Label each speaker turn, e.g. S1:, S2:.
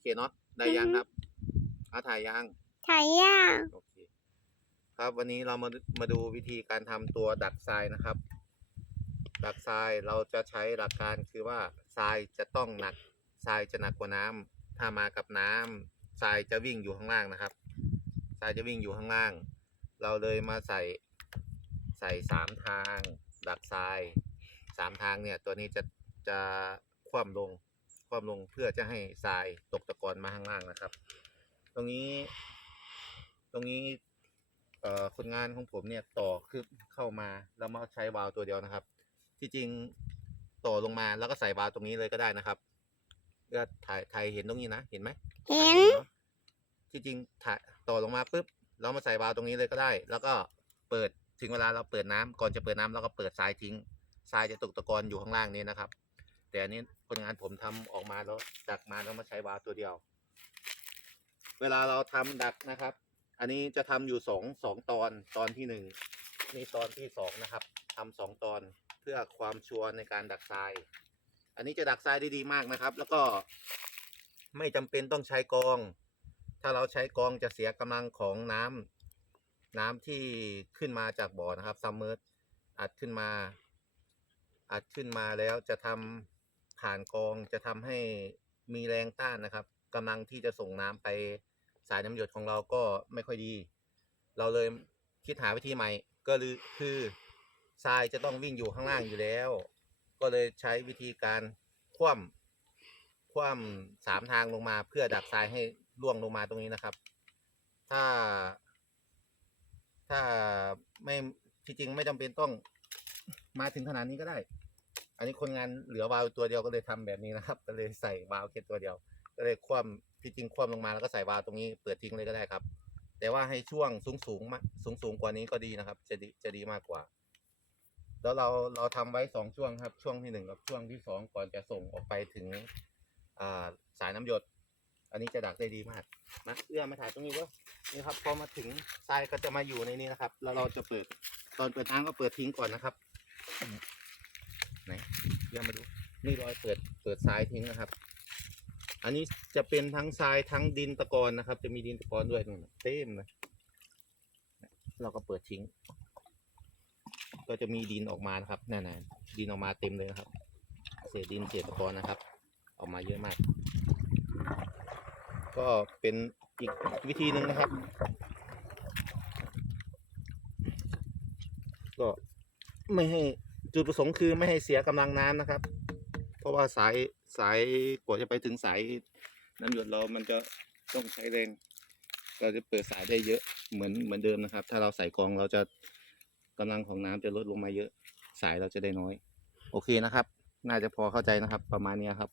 S1: เคเนาะได้ยังครับอาถ่ายยัง
S2: ถ่ายย่าง
S1: โอเคครับวันนี้เรามามาดูวิธีการทำตัวดักทรายนะครับ ดักทรายเราจะใช้หลักการคือว่าทรายจะต้องหนักทรายจะหนักกว่าน้ำถ้ามากับน้ำทรายจะวิ่งอยู่ข้างล่างนะครับทรายจะวิ่งอยู่ข้างล่าง เราเลยมาใส่ใส่สามทาง ดักทรายสามทางเนี่ยตัวนี้จะจะคว่ำลง คว่ำลงเพื่อจะให้ทรายตกตะกอนมาข้างล่างนะครับ ตรงนี้ ตรงนี้เอ่อคนงานของผมเนี่ยต่อคือเข้ามาแล้วมาใช้วาล์วตัวเดียวนะครับ ที่จริงต่อลงมาแล้วก็ใส่วาล์วตรงนี้เลยก็ได้นะครับก็ถ่ายถ่ายเห็นตรงนี้นะเห็นไหม
S2: เห็น
S1: ถ่ายอะที่จริงถ่ายต่อลงมาปุ๊บเรามาใส่วาล์วตรงนี้เลยก็ได้ แล้วก็เปิดถึงเวลาเราเปิดน้ำก่อนจะเปิดน้ำเราก็เปิดทรายทิ้งทรายจะตกตะกอนอยู่ข้างล่างนี้นะครับ แต่อันนี้คนงานผมทำออกมาแล้วดักมาแล้วมาใช้วาตัวเดียว เวลาเราทำดักนะครับ อันนี้จะทำอยู่สองสองตอนตอนที่หนึ่งนี่ตอนที่สองนะครับทำสองตอนเพื่อความชัวร์ในการดักทราย อันนี้จะดักทรายได้ดีมากนะครับ แล้วก็ไม่จำเป็นต้องใช้กอง ถ้าเราใช้กองจะเสียกำลังของน้ำน้ำที่ขึ้นมาจากบ่อนะครับซัมเมอร์อัดขึ้นมา อัดขึ้นมาแล้วจะทำ ผ่านกองจะทำให้มีแรงต้านนะครับกำลังที่จะส่งน้ำไปสายน้ำหยดของเราก็ไม่ค่อยดี เราเลยคิดหาวิธีใหม่ก็คือคือทรายจะต้องวิ่งอยู่ข้างล่างอยู่แล้ว ก็เลยใช้วิธีการคว่ำคว่ำสามทางลงมาเพื่อดักทรายให้ล่วงลงมาตรงนี้นะครับ ถ้า ถ้าไม่ที่จริงไม่จำเป็นต้องมาถึงขนาดนี้ก็ได้ อันนี้คนงานเหลือวาล์วตัวเดียวก็เลยทำแบบนี้นะครับ ก็เลยใส่วาล์วแค่ตัวเดียว ก็เลยคว่ำที่จริงคว่ำลงมาแล้วก็ใส่วาล์วตรงนี้เปิดทิ้งเลยก็ได้ครับ แต่ว่าให้ช่วงสูงสูงมาสูงสูงกว่านี้ก็ดีนะครับ จะดีจะดีมากกว่า แล้วเราเราทำไว้สองช่วงครับ ช่วงที่หนึ่งกับช่วงที่สองก่อนจะส่งออกไปถึงอ่าสายน้ำหยด อันนี้จะดักได้ดีมากมาเอื้อมาถ่ายตรงนี้ด้วยนี่ครับพอมาถึงทรายก็จะมาอยู่ในนี้นะครับ แล้วเราจะเปิดตอนเปิดน้ำก็เปิดทิ้งก่อนนะครับ ไหนเอื้อมาดูนี่รอยเปิดเปิดทรายทิ้งนะครับ อันนี้จะเป็นทั้งทรายทั้งดินตะกอนนะครับ จะมีดินตะกอนด้วยนู่นน่ะเต็มเลยเราก็เปิดทิ้ง ก็จะมีดินออกมานะครับนั่นๆดินออกมาเต็มเลยนะครับเศษดินเศษตะกอนนะครับ ออกมาเยอะมาก ก็เป็นอีกวิธีหนึ่งนะครับ ก็ไม่ให้ จุดประสงค์คือไม่ให้เสียกำลังน้ำนะครับ เพราะว่าสายสายกว่าจะไปถึงสายน้ำหยดเรามันจะต้องใช้แรงเราจะเปิดสายได้เยอะเหมือนเหมือนเดิมนะครับ ถ้าเราใส่กองเราจะกำลังของน้ำจะลดลงมาเยอะ สายเราจะได้น้อย โอเคนะครับ น่าจะพอเข้าใจนะครับ ประมาณนี้ครับ